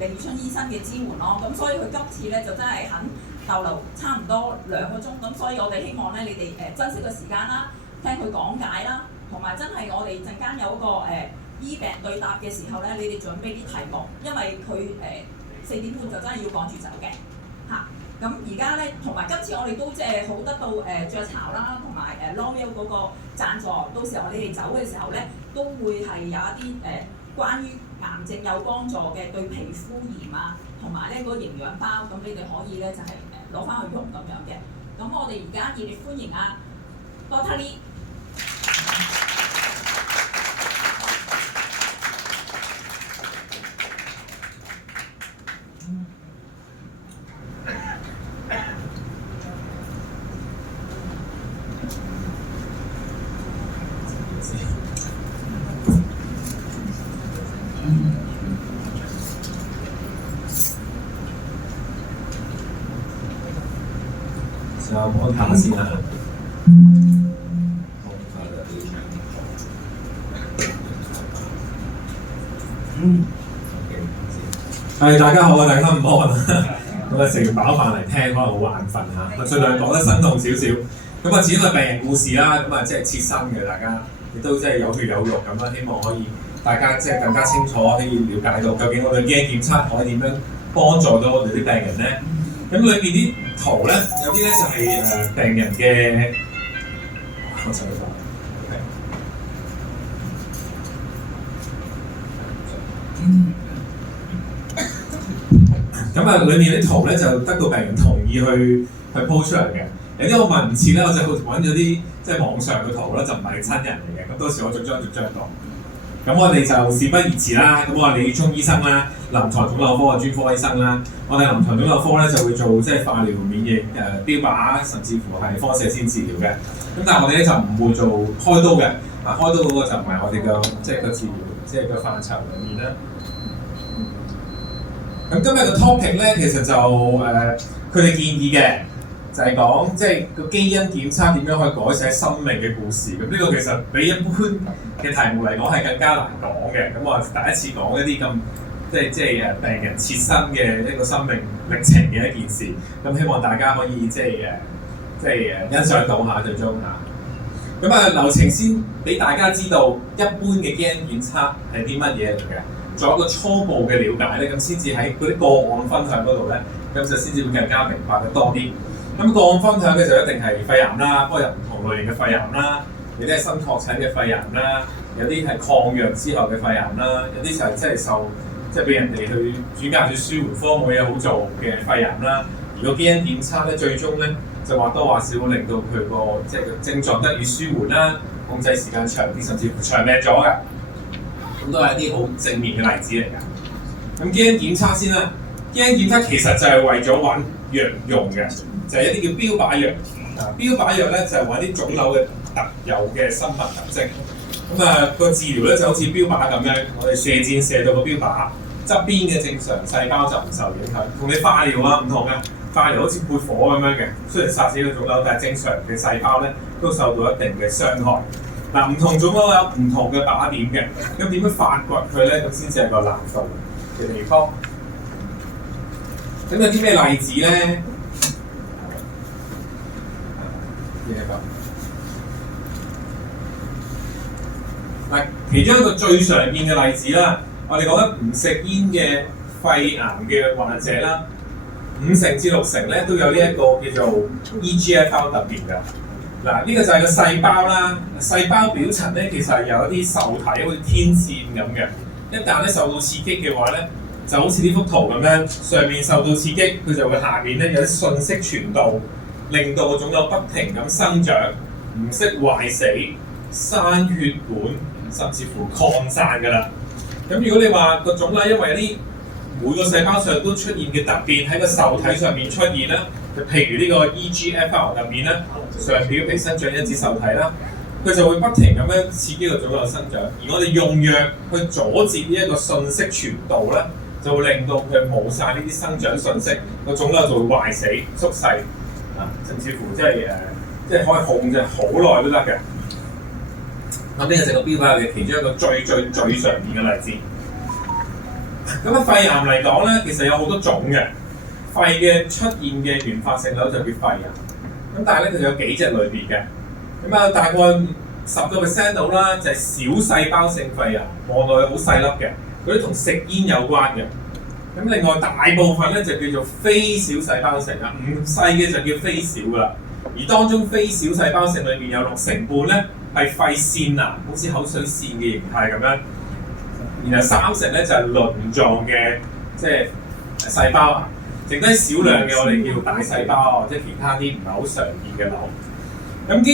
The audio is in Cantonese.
李宇春醫生嘅支援咯。咁所以佢今次咧就真係肯逗留差唔多2個鐘。咁所以我哋希望咧你哋珍惜個時間啦，聽佢講解啦，同埋真係我哋陣間有個醫病對答嘅時候咧，你哋準備啲題目，因為佢4點半就真係要趕住走嘅嚇。咁而家咧，同埋今次我哋都即係好得到雀巢啦，同埋L'Oreal 嗰個贊助，到時候你哋走嘅時候咧，都會係有一啲關於癌症有幫助嘅對皮膚炎啊，同埋咧嗰個營養包，咁你哋可以咧就係攞翻去用咁樣嘅。咁我哋而家熱烈歡迎啊 Dr. Lee。我睇下先啦。大家好啊！大家唔好啊！咁啊食完飽飯嚟聽，可能好眼瞓嚇。我盡量講得生動少少。咁啊，始終係病人故事啦，咁啊即係切身嘅，大家亦都即係有血有肉咁啦。希望可以大家即係更加清楚可以了解到究竟我哋基因檢測可以點樣幫助到我哋啲病人咧。咁裏邊啲圖咧，有啲咧就係病人嘅，我睇到。咁啊，裏面啲圖咧就得到病人同意去 po 出嚟嘅。有啲我問唔切咧，我就揾咗啲即係網上嘅圖啦，就唔係親人嚟嘅。咁到時我逐張講。咁我哋就事不宜遲啦。咁我係李宇春醫生啦，臨床腫瘤科嘅專科醫生啦。我哋臨床腫瘤科咧就會做即係化療、免疫標靶，甚至乎係放射線治療嘅。咁但係我哋咧就唔會做開刀嘅。開刀嗰個就唔係我哋嘅即係個治療即係個範疇裏面啦。咁今日個 topic 咧其實就佢哋建議嘅就係講即係個基因檢測點樣可以改寫生命嘅故事。咁呢個其實比一般嘅題目嚟講係更加難講嘅。咁我第一次講一啲咁即係病人切身嘅一個生命歷程嘅一件事。咁希望大家可以即係欣賞到下最終嚇。咁流程先俾大家知道一般嘅基因檢測係啲乜嘢嚟嘅。做一個初步嘅了解咧，咁先至喺嗰啲個案分享嗰度咧，咁就先至會更加明白得多啲。咁個案分享嘅就一定係肺癌啦，不過有唔同類型嘅肺癌啦，有啲係新確診嘅肺癌啦，有啲係抗藥之後嘅肺癌啦，有啲就係即係受即係俾人哋去轉介去舒緩科冇嘢好做嘅肺癌啦。而個基因檢測咧，最終咧就或多或少會令到佢個即係個症狀得以舒緩啦，控制時間長啲，甚至乎長命咗嘅。咁都係一啲好正面嘅例子嚟㗎。咁基因檢測先啦，基因檢測其實就係為咗揾藥用嘅，就係一啲叫標靶藥。標靶藥咧就係揾啲腫瘤嘅特有嘅生物特徵。咁個治療咧就好似標靶咁樣，我哋射箭射到個標靶側邊嘅正常細胞就唔受影響。同你化療唔同嘅，化療好似撥火咁樣嘅，雖然殺死個腫瘤，但係正常嘅細胞咧都受到一定嘅傷害。唔同腫瘤有唔同嘅靶點嘅，咁點樣發掘佢咧？咁先至係個難度嘅地方。咁有啲咩例子咧？其中一個最常見嘅例子啦，我哋覺得唔食煙嘅肺癌嘅患者啦，5成至6成咧都有呢一個叫做 EGFR 突變㗎。呢個就係個細胞啦，細胞表層咧其實係有一啲受體，好似天線咁嘅。一旦咧受到刺激嘅話咧，就好似呢幅圖咁樣，上面受到刺激，佢就會下面咧有啲信息傳導，令到個腫瘤不停咁生長，唔識壞死、生血管，甚至乎擴散㗎啦。咁如果你話個腫瘤因為一啲每個細胞上都出現嘅突變喺個受體上面出現啦，就譬如呢個 EGFR 入面咧，上表皮生長因子受體啦，佢就會不停咁樣刺激個腫瘤生長，而我哋用藥去阻截呢一個信息傳導咧，就會令到佢冇晒呢啲生長信息，個腫瘤就會壞死、縮細，甚至乎即係可以控制好耐都得嘅。咁呢個就係個標靶嘅其中一個最常見嘅例子。咁啊，肺癌嚟講咧，其實有好多種嘅。肺嘅出現嘅原發性瘤就叫肺癌。咁但係咧，佢有幾隻類別嘅。咁啊，大概10% 到啦，就係小細胞性肺癌，望落去好細粒嘅，嗰啲同食煙有關嘅。咁另外大部分咧就叫做非小細胞性啊，唔細嘅就叫非小噶啦。而當中非小細胞性裏面有60%咧係肺腺癌，好似口水腺嘅形態咁樣。然後30%咧就係鱗狀嘅即係細胞癌，剩低少量嘅我哋叫大細胞或者其他啲唔係好常見嘅瘤。咁